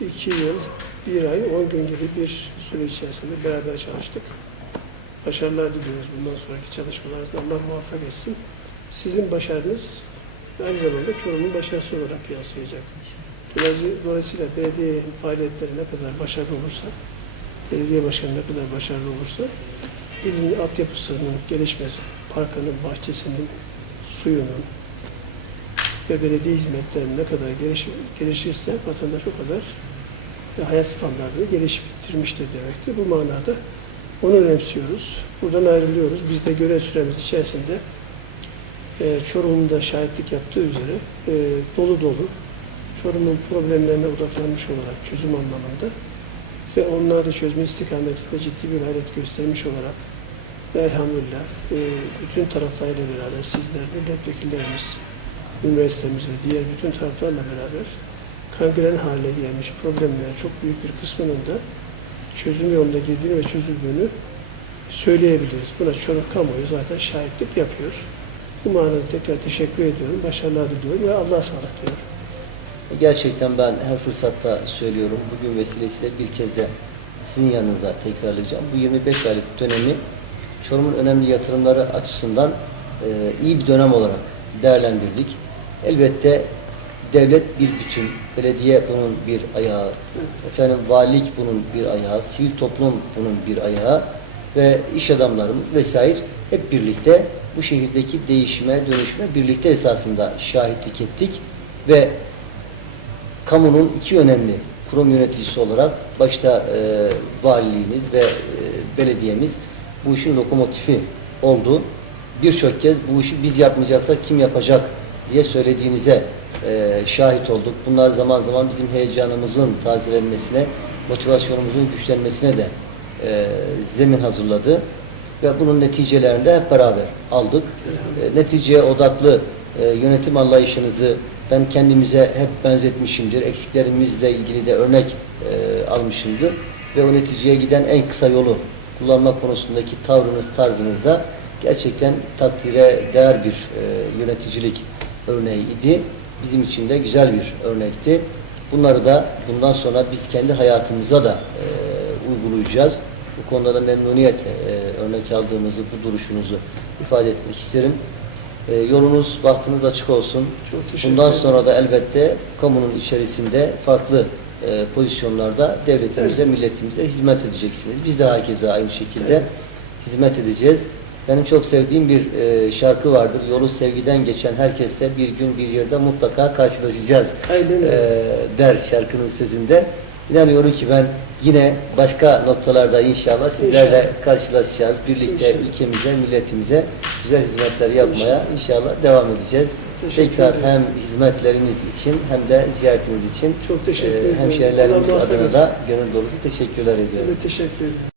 iki yıl, bir ay, on gün gibi bir süre içerisinde beraber çalıştık. Başarılar diliyoruz bundan sonraki çalışmalarınızda. Allah muvaffak etsin. Sizin başarınız aynı zamanda Çorum'un başarısı olarak yansıyacak. Dolayısıyla, belediye faaliyetleri ne kadar başarılı olursa, belediye başkanı ne kadar başarılı olursa, ilin altyapısının gelişmesi, parkının, bahçesinin, suyunun ve belediye hizmetlerinin ne kadar geliş, gelişirse vatandaş o kadar e, hayat standartını geliştirmiştir demektir. Bu manada onu önemsiyoruz. Buradan ayrılıyoruz. Biz de görev süremiz içerisinde e, Çorum'un da şahitlik yaptığı üzere e, dolu dolu Çorum'un problemlerine odaklanmış olarak çözüm anlamında ve onları da çözme istikametinde ciddi bir gayret göstermiş olarak ve elhamdülillah e, bütün taraflarıyla beraber sizler, milletvekillerimiz, üniversitemiz ve diğer bütün taraflarla beraber kangren haline gelmiş problemlerin çok büyük bir kısmının da çözüm yolunda girdiğini ve çözüldüğünü söyleyebiliriz. Buna Çorum kamuoyu zaten şahitlik yapıyor. Bu manada tekrar teşekkür ediyorum, başarılar diliyorum ve Allah'a ısmarladık diyorum. Gerçekten ben her fırsatta söylüyorum. Bugün vesilesiyle bir kez de sizin yanınızda tekrarlayacağım. Bu 25 aylık dönemi Çorum'un önemli yatırımları açısından e, iyi bir dönem olarak değerlendirdik. Elbette devlet bir bütün, belediye bunun bir ayağı, efendim valilik bunun bir ayağı, sivil toplum bunun bir ayağı ve iş adamlarımız vesaire hep birlikte bu şehirdeki değişime, dönüşme birlikte esasında şahitlik ettik ve kamunun iki önemli kurum yöneticisi olarak başta e, valiliğimiz ve e, belediyemiz bu işin lokomotifi oldu. Birçok kez bu işi biz yapmayacaksak kim yapacak diye söylediğinize e, şahit olduk. Bunlar zaman zaman bizim heyecanımızın tazelenmesine, motivasyonumuzun güçlenmesine de e, zemin hazırladı. Ve bunun neticelerini de hep beraber aldık. E, neticeye odaklı e, yönetim anlayışınızı ben kendimize hep benzetmişimdir. Eksiklerimizle ilgili de örnek e, almışımdır. Ve o neticeye giden en kısa yolu kullanma konusundaki tavrınız, tarzınız da gerçekten takdire değer bir e, yöneticilik örneğiydi. Bizim için de güzel bir örnekti. Bunları da bundan sonra biz kendi hayatımıza da e, uygulayacağız. Bu konuda da memnuniyetle e, örnek aldığımızı, bu duruşunuzu ifade etmek isterim. E, yolunuz, bahtınız açık olsun. Çok teşekkür Bundan ederim. sonra da elbette kamunun içerisinde farklı e, pozisyonlarda devletimize, milletimize hizmet edeceksiniz. Biz de herkese aynı şekilde Evet. hizmet edeceğiz. Benim çok sevdiğim bir e, şarkı vardır. Yolu sevgiden geçen herkesle bir gün bir yerde mutlaka karşılaşacağız Aynen e, der şarkının sözünde. İnanıyorum ki ben yine başka noktalarda inşallah sizlerle İnşallah. karşılaşacağız. Birlikte İnşallah. ülkemize, milletimize güzel hizmetler yapmaya İnşallah. inşallah, devam edeceğiz. Teşekkür Tekrar ederim. hem hizmetleriniz için hem de ziyaretiniz için Çok teşekkür e, ederim. hemşehrilerimiz adına da gönül dolusu teşekkürler ediyorum. Biz de teşekkür ederim.